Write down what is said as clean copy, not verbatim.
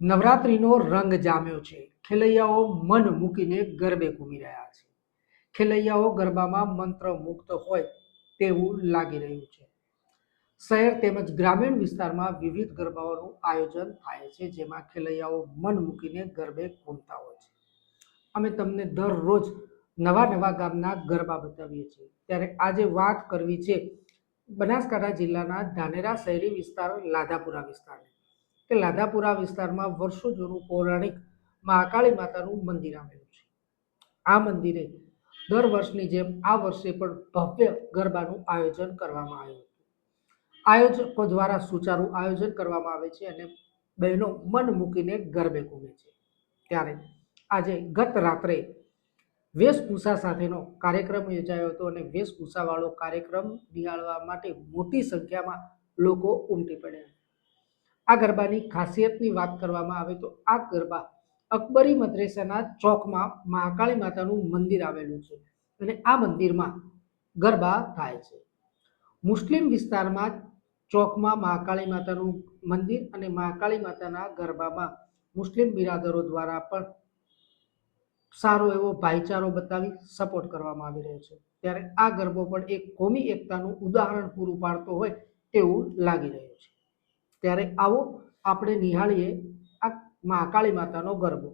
નવરાત્રીનો રંગ જામ્યો છે. ખેલૈયાઓ મન મૂકીને ગરબે ઘૂમી રહ્યા છે. ખેલૈયાઓ ગરબામાં મંત્રમુગ્ધ હોય તેવું લાગી રહ્યું છે. શહેર તેમજ ગ્રામીણ વિસ્તારમાં વિવિધ ગરબાઓનું આયોજન થાય છે, જેમાં ખેલૈયાઓ મન મૂકીને ગરબે ઘૂમતા હોય છે. અમે તમને દરરોજ નવા નવા ગામના ગરબા બતાવીએ છીએ. ત્યારે આજે વાત કરવી છે બનાસકાંઠા જિલ્લાના ધાનેરા શહેરી વિસ્તાર લાધાપુરા વિસ્તારની. કે લાધાપુરા વિસ્તારમાં વર્ષો જૂનું પૌરાણિક મહાકાળી માતાનું મંદિર આવેલું છે. આ મંદિરે દર વર્ષની જેમ આ વર્ષે પણ ભવ્ય ગરબાનું આયોજન કરવામાં આવ્યું હતું. આયોજકો દ્વારા સુચારુ આયોજન કરવામાં આવે છે અને બહેનો મન મૂકીને ગરબે ઘૂમે છે. ત્યારે આજે ગત રાત્રે વેશભૂષા સાથેનો કાર્યક્રમ યોજાયો હતો અને વેશભૂષાવાળો કાર્યક્રમ નિહાળવા માટે મોટી સંખ્યામાં લોકો ઉમટી પડ્યા. આ ગરબાની ખાસિયતની વાત કરવામાં આવે તો આ ગરબા અકબરી મદ્રેસાના ચોકમાં મહાકાળી માતાનું મંદિર આવેલું છે અને આ મંદિરમાં ગરબા થાય છે. મુસ્લિમ વિસ્તારમાં ચોકમાં મહાકાળી માતાનું મંદિર અને મહાકાળી માતાના ગરબામાં મુસ્લિમ બિરાદરો દ્વારા પણ સારો એવો ભાઈચારો બતાવી સપોર્ટ કરવામાં આવી રહ્યો છે. ત્યારે આ ગરબો પણ એક કોમી એકતાનું ઉદાહરણ પૂરું પાડતો હોય તેવું લાગી રહ્યું છે. ત્યારે આવો આપણે નિહાળીએ આ મહાકાળી માતાનો ગરબો.